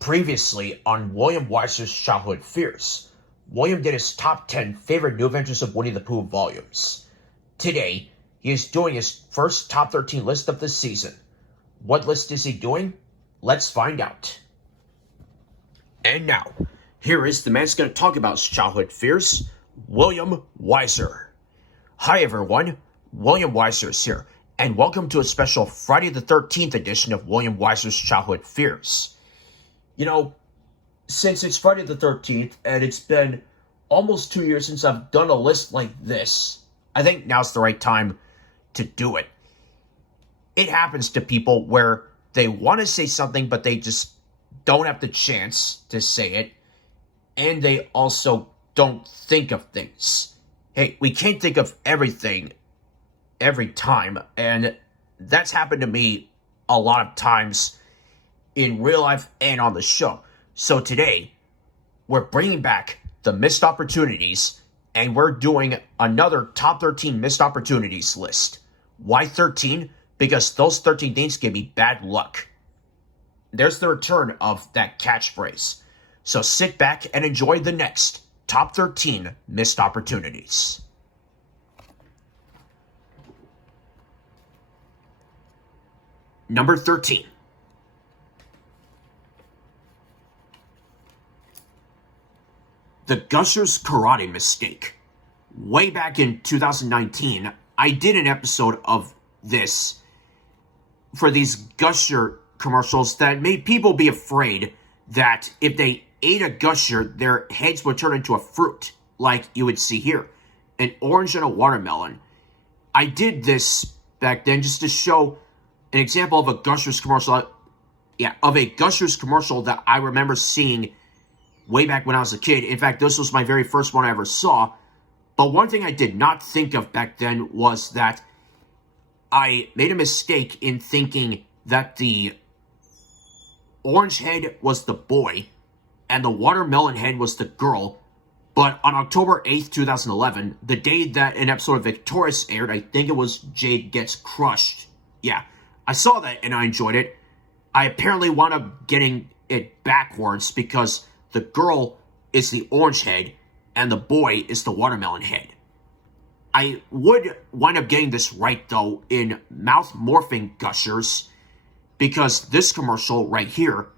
Previously on William Weyser's Childhood Fears, William did his top 10 favorite new adventures of Winnie the Pooh volumes. Today, he is doing his first top 13 list of the season. What list is he doing? Let's find out. And now, here is the man who's going to talk about his childhood fears, William Weyser. Hi everyone, William Weyser is here, and welcome to a special Friday the 13th edition of William Weyser's Childhood Fears. You know, since it's Friday the 13th, and it's been almost 2 years since I've done a list like this, I think now's the right time to do it. It happens to people where they want to say something, but they just don't have the chance to say it, and they also don't think of things. Hey, we can't think of everything every time, and that's happened to me a lot of times in real life and on the show. So today, we're bringing back the missed opportunities, and we're doing another top 13 missed opportunities list. Why 13? Because those 13 things gave me bad luck. There's the return of that catchphrase. So sit back and enjoy the next top 13 missed opportunities. Number 13. The Gushers Karate Mistake. Way back in 2019, I did an episode of this for these Gusher commercials that made people be afraid that if they ate a Gusher, their heads would turn into a fruit, like you would see here, an orange and a watermelon. I did this back then just to show an example of a Gushers commercial, that I remember seeing way back when I was a kid. In fact, this was my very first one I ever saw. But one thing I did not think of back then was that I made a mistake in thinking that the orange head was the boy and the watermelon head was the girl. But on October 8th, 2011, the day that an episode of Victorious aired, I think it was Jade Gets Crushed. Yeah, I saw that and I enjoyed it. I apparently wound up getting it backwards because the girl is the orange head and the boy is the watermelon head. I would wind up getting this right, though, in mouth morphing Gushers, because this commercial right here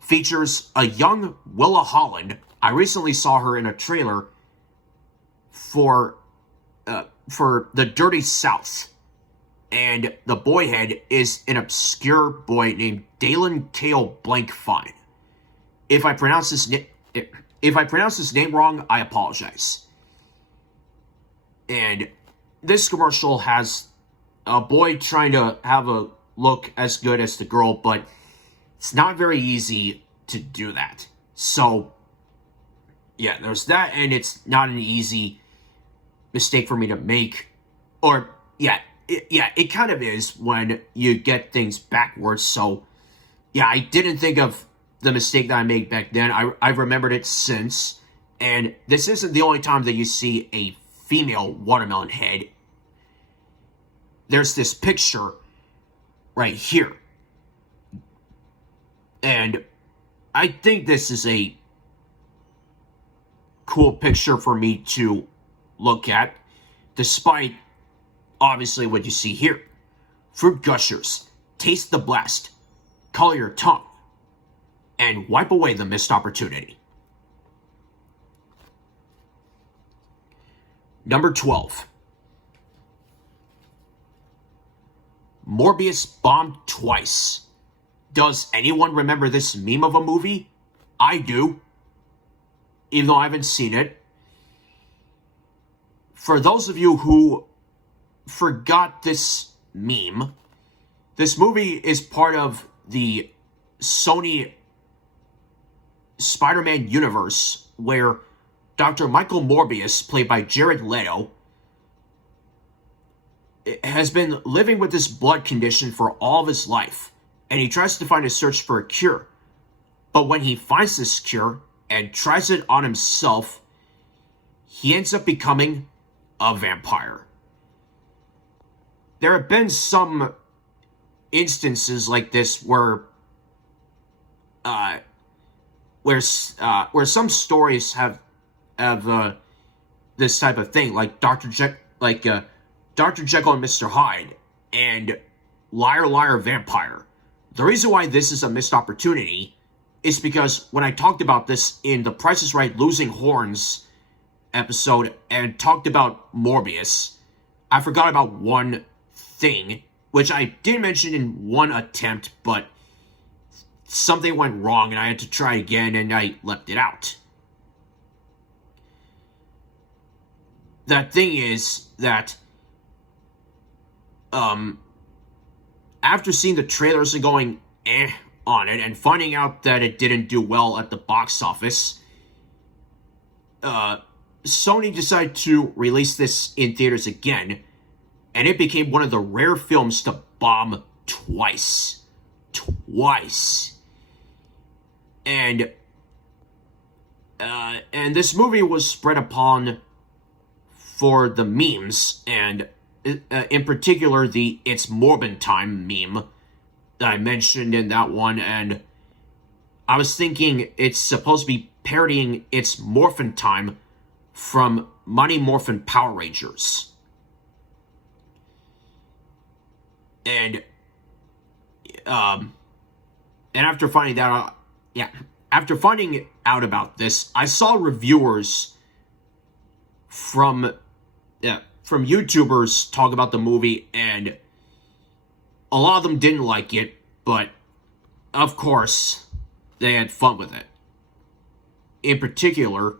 features a young Willa Holland. I recently saw her in a trailer for The Dirty South, and the boy head is an obscure boy named Dalen Kale Blankfine. If I pronounce his name wrong, I apologize. And this commercial has a boy trying to have a look as good as the girl, but it's not very easy to do that. So, yeah, there's that, and it's not an easy mistake for me to make. Or, it kind of is when you get things backwards. So, yeah, I didn't think of the mistake that I made back then. I've remembered it since. And this isn't the only time that you see a female watermelon head. There's this picture right here. And I think this is a cool picture for me to look at, despite obviously what you see here. Fruit Gushers, taste the blast, color your tongue, and wipe away the missed opportunity. Number 12. Morbius bombed twice. Does anyone remember this meme of a movie? I do, even though I haven't seen it. For those of you who forgot this meme, this movie is part of the Sony Spider-Man universe, where Dr. Michael Morbius, played by Jared Leto, has been living with this blood condition for all of his life, and he tries to find a search for a cure. But when he finds this cure and tries it on himself, he ends up becoming a vampire. There have been some instances like this where uh, where some stories have this type of thing, like Dr. Jekyll and Mr. Hyde and Liar Liar Vampire. The reason why this is a missed opportunity is because when I talked about this in the Price is Right Losing Horns episode and talked about Morbius, I forgot about one thing, which I did mention in one attempt, but something went wrong and I had to try again and I left it out. That thing is that, after seeing the trailers and going on it and finding out that it didn't do well at the box office, Sony decided to release this in theaters again, and it became one of the rare films to bomb twice. And this movie was spread upon for the memes, and in particular the "It's Morbin Time" meme that I mentioned in that one, and I was thinking it's supposed to be parodying "It's Morphin Time" from Mighty Morphin Power Rangers. And after finding that out, after finding out about this, I saw reviewers from YouTubers talk about the movie, and a lot of them didn't like it, but of course they had fun with it. In particular,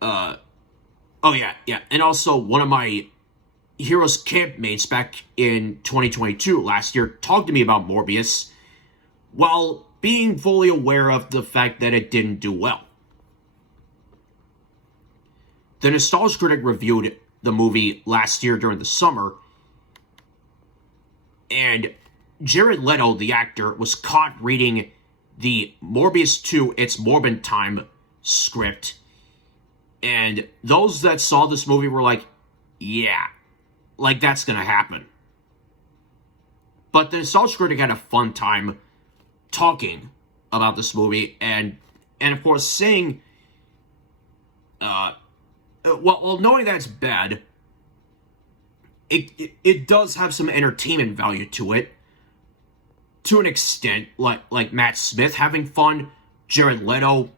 and also one of my Heroes campmates back in 2022 last year talked to me about Morbius while being fully aware of the fact that it didn't do well. The Nostalgia Critic reviewed the movie last year during the summer, and Jared Leto, the actor, was caught reading the Morbius 2 It's Morbin Time script, and those that saw this movie were like, yeah, like that's gonna happen. But the Nostalgia Critic had a fun time talking about this movie, and of course saying, well, knowing that it's bad, it does have some entertainment value to it, to an extent, like Matt Smith having fun, Jared Leto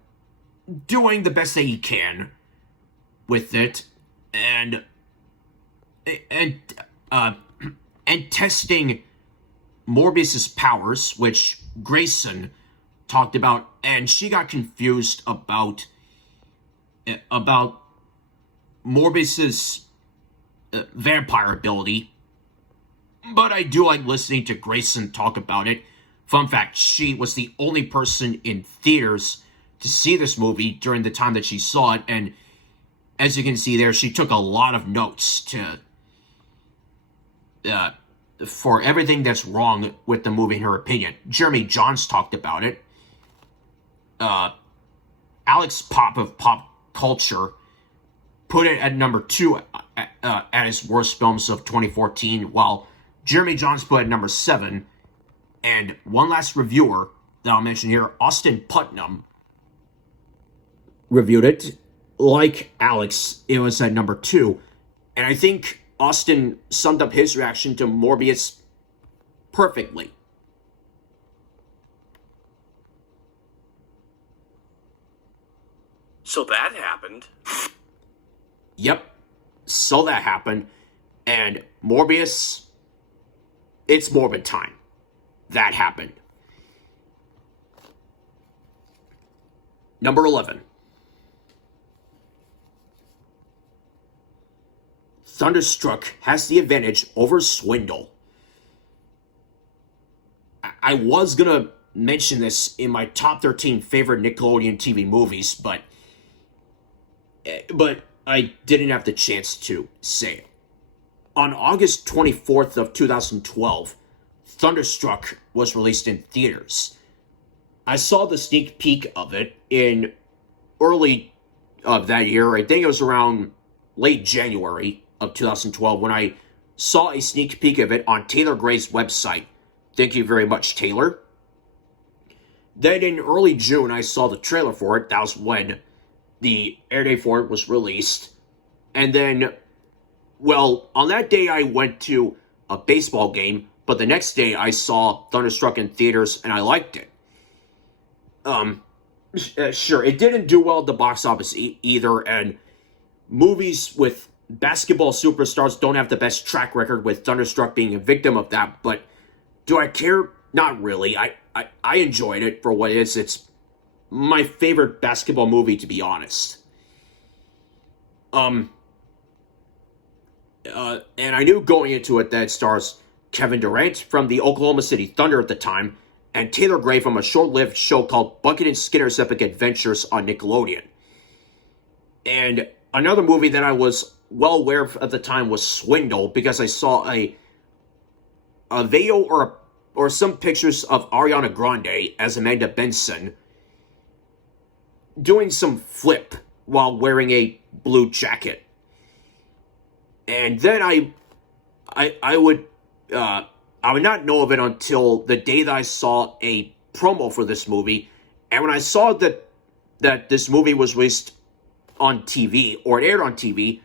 doing the best that he can with it, and testing Morbius's powers, which Grayson talked about, and she got confused about Morbius's vampire ability, but I do like listening to Grayson talk about it. Fun fact, she was the only person in theaters to see this movie during the time that she saw it, and as you can see there, she took a lot of notes for everything that's wrong with the movie in her opinion. Jeremy Johns talked about it. Alex Pop of Pop Culture put it at number 2 at his worst films of 2014, while Jeremy Johns put it at number 7. And one last reviewer that I'll mention here, Austin Putnam, reviewed it. Like Alex, it was at number 2. And I think Austin summed up his reaction to Morbius perfectly. So that happened. Yep. So that happened. And Morbius, it's Morbid Time. That happened. Number 11. Thunderstruck has the advantage over Swindle. I was gonna mention this in my top 13 favorite Nickelodeon TV movies, but I didn't have the chance to say it. On August 24th of 2012, Thunderstruck was released in theaters. I saw the sneak peek of it in early of that year. I think it was around late January of 2012 when I saw a sneak peek of it on Taylor Gray's website. Thank you very much, Taylor. Then in early June, I saw the trailer for it. That was when the air date for it was released. And then, well, on that day I went to a baseball game, but the next day I saw Thunderstruck in theaters and I liked it. Sure, it didn't do well at the box office either, and movies with basketball superstars don't have the best track record, with Thunderstruck being a victim of that, but do I care? Not really. I enjoyed it for what it is. It's my favorite basketball movie, to be honest. And I knew going into it that it stars Kevin Durant from the Oklahoma City Thunder at the time, and Taylor Gray from a short-lived show called Bucket and Skinner's Epic Adventures on Nickelodeon. And another movie that I was well aware of at the time was Swindle, because I saw a video or some pictures of Ariana Grande as Amanda Benson doing some flip while wearing a blue jacket. And then I would not know of it until the day that I saw a promo for this movie. And when I saw that this movie was released on TV, or it aired on TV,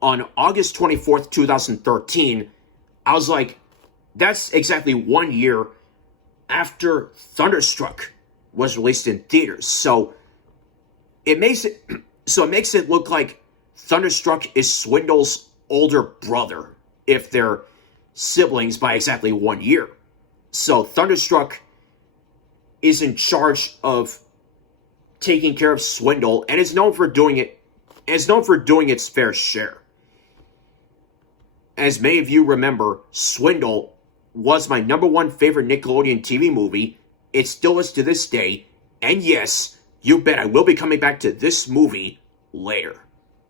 on August 24th, 2013, I was like, that's exactly 1 year after Thunderstruck was released in theaters. So it makes it look like Thunderstruck is Swindle's older brother, if they're siblings by exactly 1 year. So Thunderstruck is in charge of taking care of Swindle, and is known for doing its fair share. As many of you remember, Swindle was my #1 favorite Nickelodeon TV movie. It still is to this day. And yes, you bet I will be coming back to this movie later.